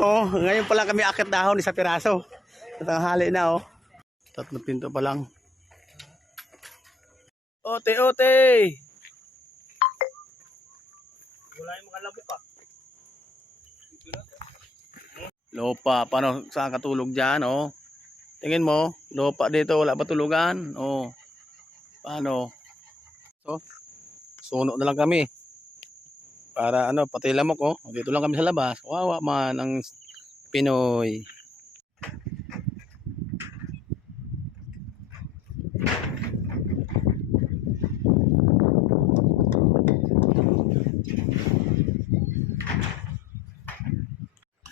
Oh, ngayon pa lang kami akit dahon sa piraso. Tanghali na oh. 3 pinto pa lang. Ote, ote. Wala yung mga labok ah. Lupa, paano saan katulog diyan oh? Tingin mo, lupa dito wala pa tulugan. Oh. Paano? So, suno na lang kami. Para ano, pati lamok oh. Dito lang kami sa labas. Wawa man ang Pinoy.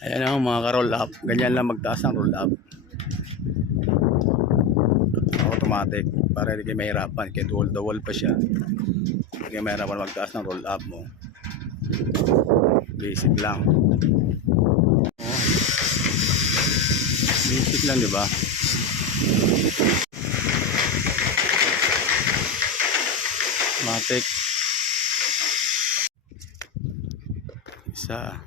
Ayan ang mga ka-roll up. Ganyan lang magtaas ng roll up. Automatic. Para hindi kayo mahirapan. Kaya wall the wall pa siya. Hindi kayo mahirapan magtaas ng roll up mo. Basic lang. Oh. Basic lang, di ba? Automatic. Isa.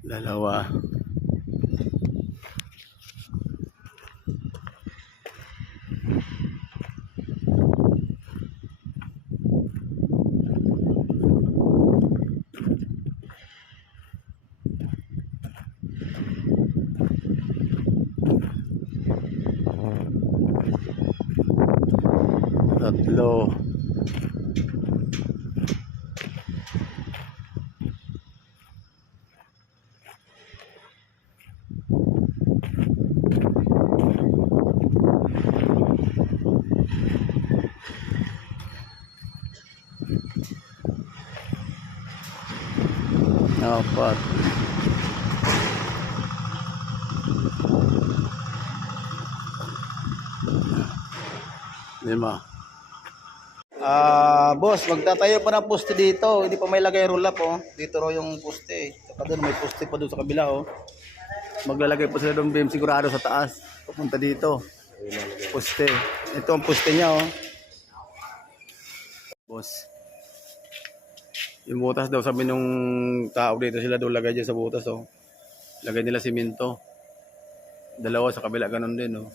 Dalawa. Tatlo. Apat. Lima. Boss, magtatayo pa ng poste dito. Hindi pa may lagay roll up oh. Dito raw yung poste. Saka doon may poste pa doon sa kabila oh. Maglalagay pa sila doon beam sigurado sa taas. Papunta dito. Poste. Ito ang poste niya oh. Boss. Yung butas daw sabi nung tao dito sila daw lagay dyan sa butas oh. Lagay nila simento. Dalawa sa kabila ganun din oh.